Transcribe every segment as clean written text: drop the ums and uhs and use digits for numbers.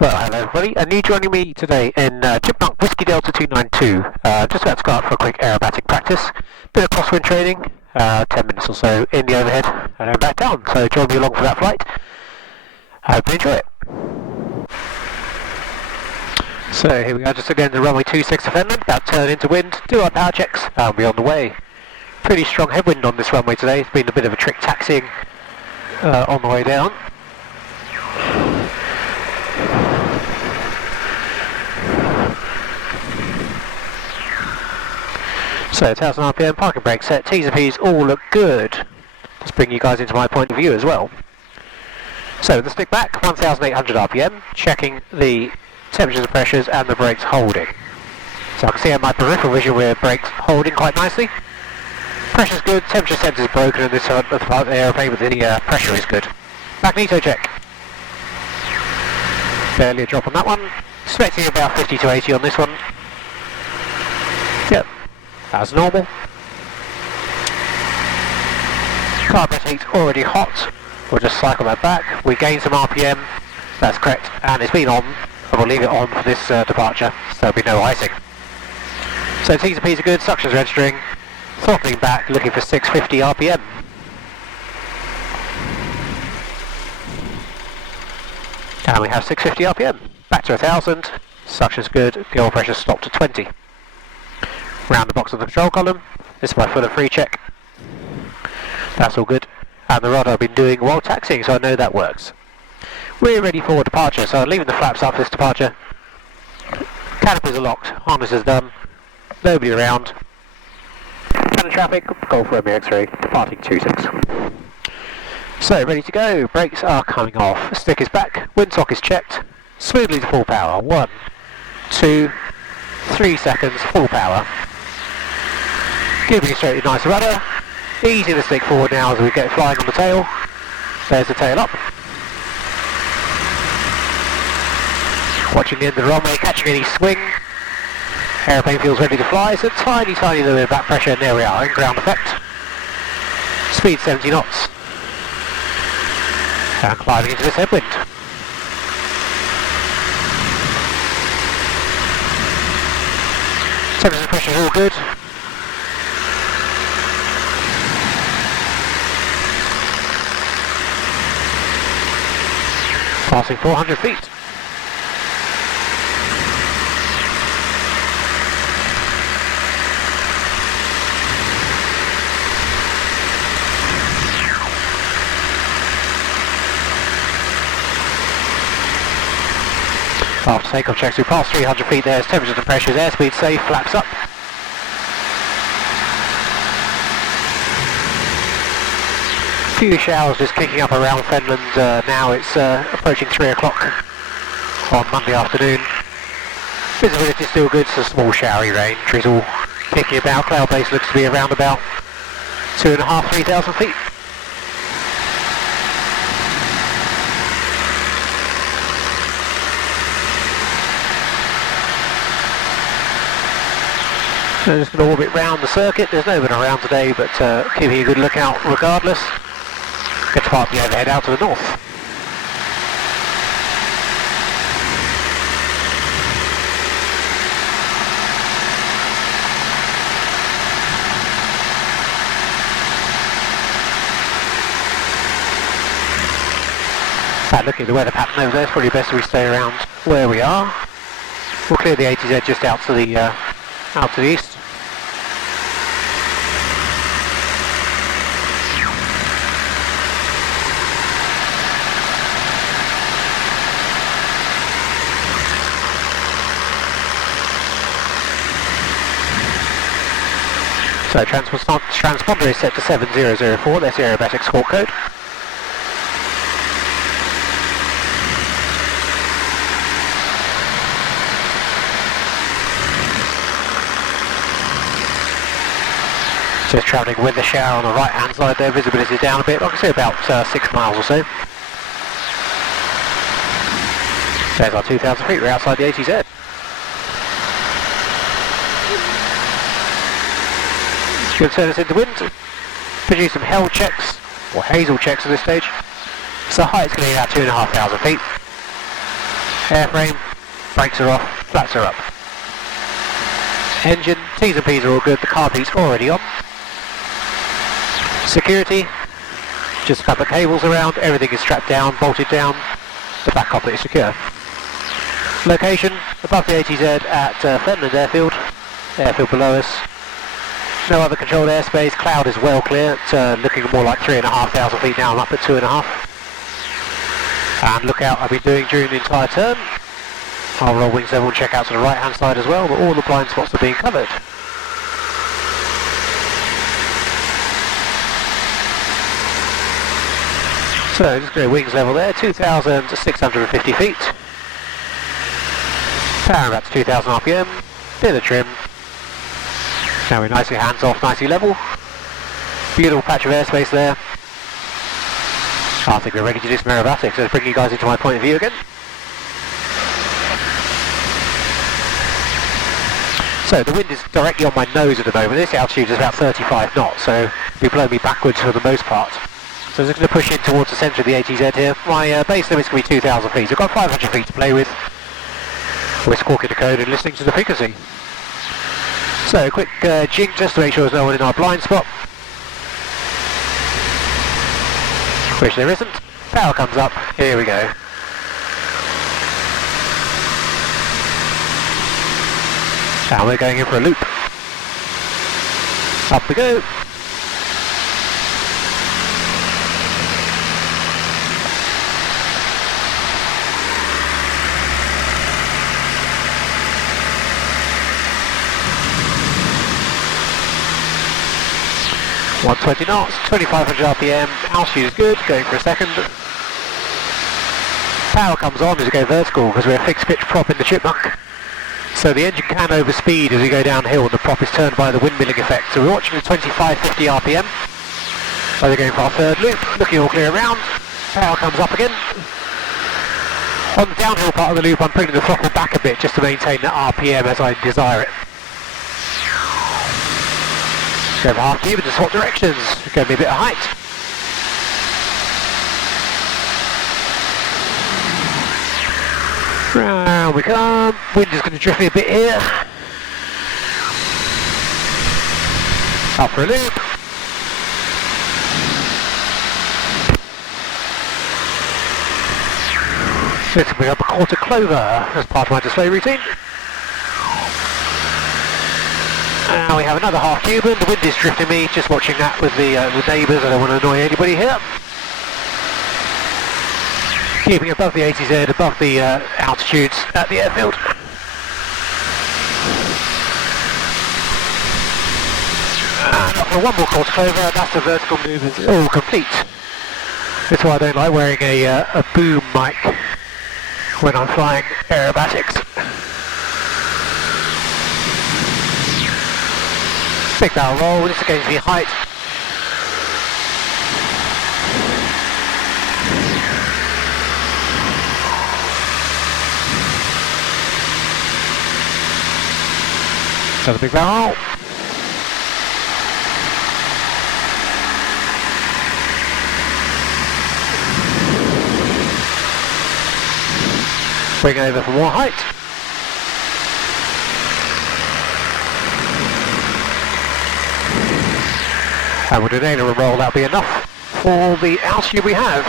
Well, hello everybody, and you joining me today in Chipmunk WD292. Just about to start for a quick aerobatic practice. Bit of crosswind training, 10 minutes or so in the overhead, and then back down. So join me along for that flight. I hope you enjoy it. So here we are, just again the runway 26 to Finland, about to turn into wind, do our power checks, and we'll be on the way. Pretty strong headwind on this runway today. It's been a bit of a trick taxiing on the way down. So 1000 RPM, parking brake set, T's and P's all look good. Just bring you guys into my point of view as well. So the stick back, 1800 RPM, checking the temperatures and pressures and the brakes holding. So I can see on my peripheral vision where brakes holding quite nicely. Pressure's good, temperature sensor is broken in this part of the aeroplane, but the pressure is good. Magneto check. Barely a drop on that one. Expecting about 50 to 80 on this one. Yep. As normal. Carburetor heat's already hot. We'll just cycle that back. We gain some RPM. That's correct. And it's been on. And we'll leave it on for this departure. So there'll be no icing. So T's and P's are good. Suction's registering. Throttling back. Looking for 650 RPM. And we have 650 RPM. Back to 1000. Suction's good. The oil pressure's stopped to 20. Round the box of the control column. This is my full and free check. That's all good. And the rod I've been doing while taxiing, so I know that works. We're ready for departure, so I'm leaving the flaps up for this departure. Canopies are locked, harness is done. Nobody around. Cannon traffic, Golf Romeo X-ray, departing 26. So, ready to go. Brakes are coming off. Stick is back. Windsock is checked. Smoothly to full power. 1, 2, 3 seconds, full power. Keeping it straight, nice rudder. Easy to stick forward now as we get flying on the tail. There's the tail up. Watching in the runway, catching any swing. Aeroplane feels ready to fly, so tiny little bit of back pressure, and there we are, in ground effect. Speed 70 knots. And climbing into this headwind. Temperature and pressure is all good. Passing 400 feet. After takeoff checks, we passed 300 feet there, temperatures and pressures, airspeed safe, flaps up. Few showers just kicking up around Finland now. It's approaching 3 o'clock on Monday afternoon. Visibility is still good, so small showery rain. Drizzle kicking about. Cloud base looks to be around about 2,500 to 3,000 feet. So just going to orbit round the circuit. There's no one around today, but keeping a good lookout regardless. Get to park the overhead out to the north. And looking at the weather pattern over there, it's probably best we stay around where we are. We'll clear the ATZ just out to the east. So transponder is set to 7004, that's the Aerobatics squawk code. Just travelling with the shower on the right hand side there, visibility is down a bit, I can see about 6 miles or so. There's our 2,000 feet, we're outside the ATZ. Going to turn us into wind, produce some hell checks, or hazel checks at this stage. So height's going to be about 2,500 feet. Airframe, brakes are off, flaps are up. Engine, T's and P's are all good, the car seat's already on. Security, just a couple of cables around, everything is strapped down, bolted down, the back cockpit is secure. Location, above the ATZ at Fenland Airfield, airfield below us. No other controlled airspace, cloud is well clear, it's looking more like 3,500 feet now, I'm up at 2.5. And lookout I'll be doing during the entire turn. I'll roll wings level and check out to the right hand side as well, but all the blind spots are being covered. So just go wings level there, 2,650 feet. Power about to 2,000 RPM, bit of trim. Now we're nicely hands off, nicely level. Beautiful patch of airspace there. I think we're ready to do some aerobatics, so bring you guys into my point of view again. So the wind is directly on my nose at the moment. This altitude is about 35 knots, so it'll be blowing me backwards for the most part. So I'm just going to push in towards the centre of the ATZ here. My base limit's going to be 2,000 feet. I've got 500 feet to play with. We're squawking the code and listening to the frequency. So a quick jig just to make sure there's no one in our blind spot. Which there isn't. Power comes up. Here we go. And we're going in for a loop. Up we go. One 120 knots, 2,500 RPM, altitude is good, going for a second. Power comes on as we go vertical because we're a fixed pitch prop in the Chipmunk. So the engine can overspeed as we go downhill and the prop is turned by the windmilling effect. So we're watching the 2550 RPM. So we're going for our third loop, looking all clear around. Power comes up again. On the downhill part of the loop I'm bringing the throttle back a bit just to maintain that RPM as I desire it. Go for half cube into swap directions, give me a bit of height. Round we come, wind is going to drift me a bit here. Up for a loop. Let's bring up a quarter clover as part of my display routine. Now we have another half Cuban, the wind is drifting me, just watching that with the neighbours, I don't want to annoy anybody here. Keeping above the ATZ, above the altitudes at the airfield. And up for one more quarter clover, that's the vertical movement, it's all complete. That's why I don't like wearing a boom mic when I'm flying aerobatics. Big barrel roll, this is going to be height. Another big barrel roll. Bring over for more height. And with an aileron roll, that'll be enough for the altitude we have.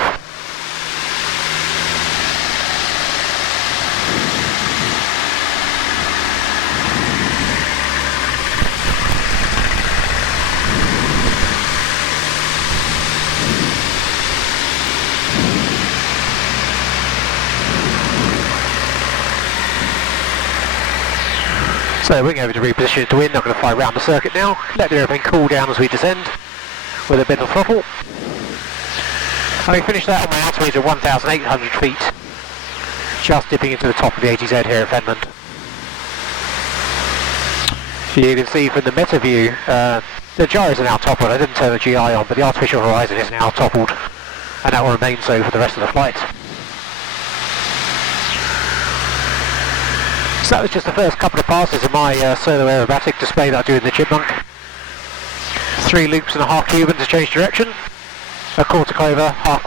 So we're going to reposition it to wind, I'm going to fly around the circuit now, let the airplane cool down as we descend with a bit of throttle. Having finished that on my altimeter of 1,800 feet, just dipping into the top of the ATZ here at Fenland. You can see from the meta view, the gyros are now toppled. I didn't turn the GI on, but the artificial horizon is now toppled, and that will remain so for the rest of the flight. So that was just the first couple of passes of my solo aerobatic display that I do in the Chipmunk. 3 loops and a half Cuban to change direction. A quarter clover, half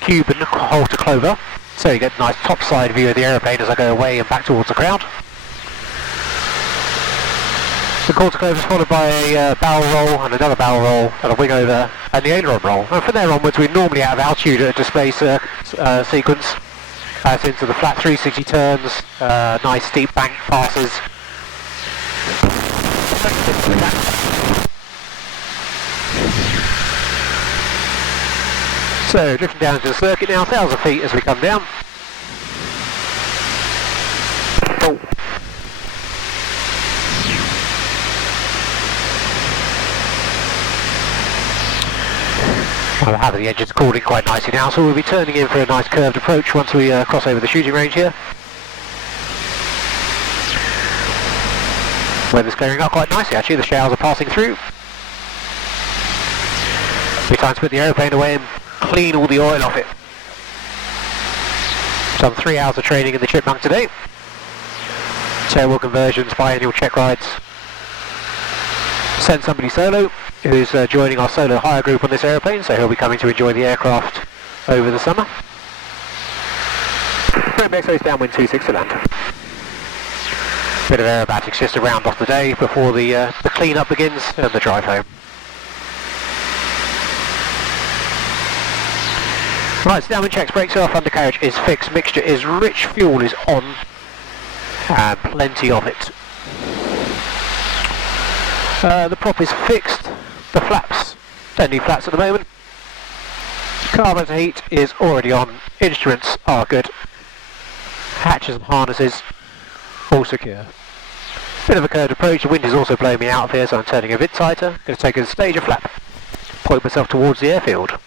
Cuban, quarter clover. So you get a nice top side view of the aeroplane as I go away and back towards the crowd. The quarter curve is followed by a barrel roll and another barrel roll and a wing over and the aileron roll. And from there onwards we're normally out of altitude at a display sequence. As into the flat 360 turns, nice steep bank passes. So drifting down to the circuit now, 1,000 feet as we come down. Oh. I'm having the engines cooling quite nicely now, so we'll be turning in for a nice curved approach once we cross over the shooting range here. Weather's clearing up quite nicely actually, the showers are passing through. It'll be time to put the aeroplane away and clean all the oil off it. Some 3 hours of training in the Chipmunk today. Tailwheel conversions, biannual check rides. Sent somebody solo, who's joining our solo hire group on this aeroplane, so he'll be coming to enjoy the aircraft over the summer. Rambex goes downwind 26 to land. Bit of aerobatics just to round off the day before the clean-up begins and the drive home. Right, so downwind checks, brakes off, undercarriage is fixed, mixture is rich, fuel is on, and plenty of it. The prop is fixed, the flaps, don't need flaps at the moment. Carburetor heat is already on, instruments are good. Hatches and harnesses, all secure. Bit of a curved approach, the wind is also blowing me out of here, so I'm turning a bit tighter. Going to take a stager flap, point myself towards the airfield.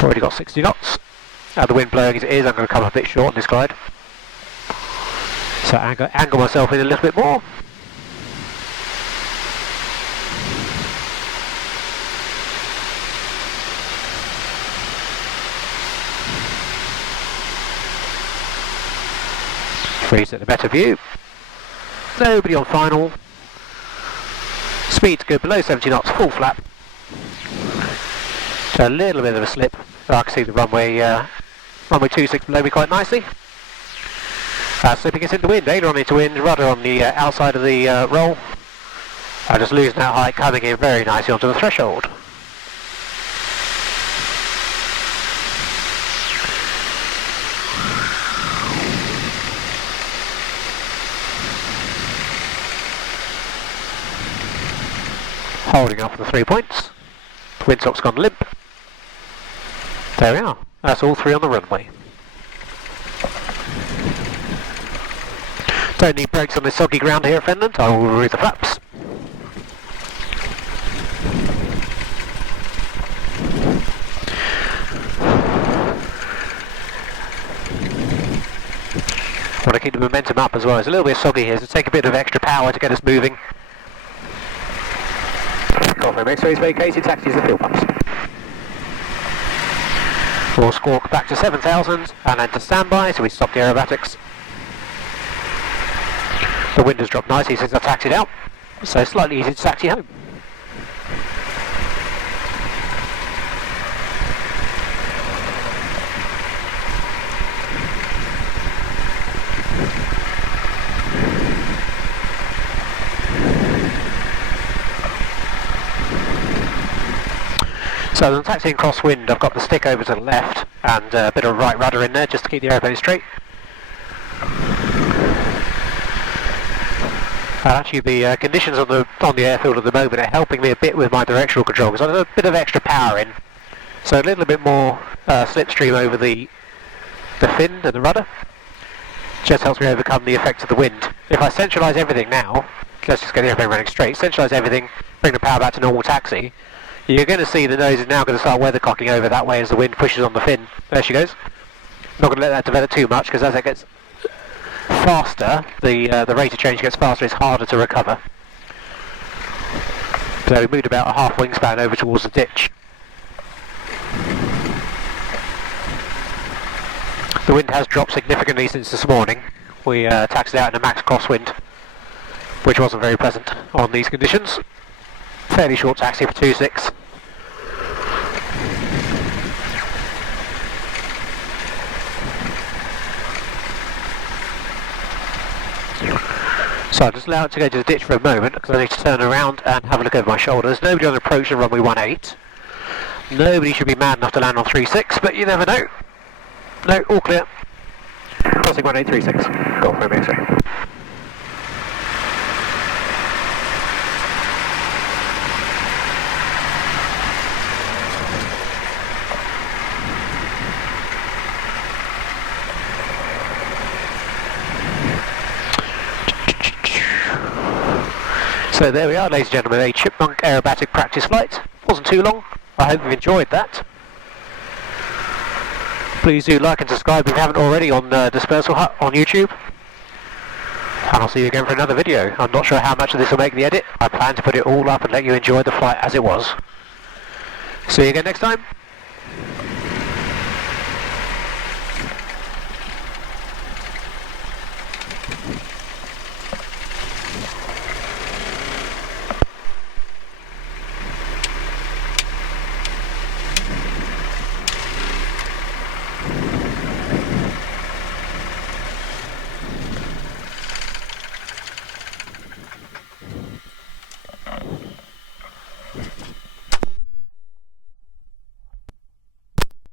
Already got 60 knots. The wind blowing as it is, I'm going to come a bit short on this glide. So angle myself in a little bit more. Freeze at a better view. Nobody on final. Speed's good, below 70 knots, full flap. So a little bit of a slip. So I can see the runway 26 below me quite nicely. Slipping us into wind, aileron into wind, rudder on the outside of the roll. I'm just losing that height, coming in very nicely onto the threshold. Holding up for the 3 points. The windsock's gone limp. There we are. That's all 3 on the runway. Don't need brakes on this soggy ground here at Finland. I will remove the flaps. Want to keep the momentum up as well. It's a little bit soggy here, so take a bit of extra power to get us moving. Confirm X-ray is vacated, taxis the fuel pumps. We'll squawk back to 7,000 and then to standby, so we stop the aerobatics. The wind has dropped nicely since I taxied out, so slightly easy to taxi home. So I'm taxiing crosswind, I've got the stick over to the left and a bit of right rudder in there just to keep the aeroplane straight. And actually the conditions on the airfield at the moment are helping me a bit with my directional control because I've got a bit of extra power in. So a little bit more slipstream over the fin and the rudder. Just helps me overcome the effect of the wind. If I centralise everything now, let's just get the airplane running straight, centralise everything, bring the power back to normal taxi, you're going to see the nose is now going to start weathercocking over that way as the wind pushes on the fin. There she goes. Not going to let that develop too much because as it gets faster, the rate of change gets faster, it's harder to recover. So we moved about a half wingspan over towards the ditch. The wind has dropped significantly since this morning. We taxied out in a max crosswind, which wasn't very pleasant on these conditions. Fairly short taxi for 2.6. So I'll just allow it to go to the ditch for a moment because I need to turn around and have a look over my shoulder. There's nobody on approach to runway 18. Nobody should be mad enough to land on 36, but you never know. No, all clear. Crossing 1836. Go for me, sorry. So there we are, ladies and gentlemen, a Chipmunk Aerobatic practice flight. Wasn't too long. I hope you've enjoyed that. Please do like and subscribe if you haven't already on Dispersal Hut on YouTube. And I'll see you again for another video. I'm not sure how much of this will make the edit. I plan to put it all up and let you enjoy the flight as it was. See you again next time.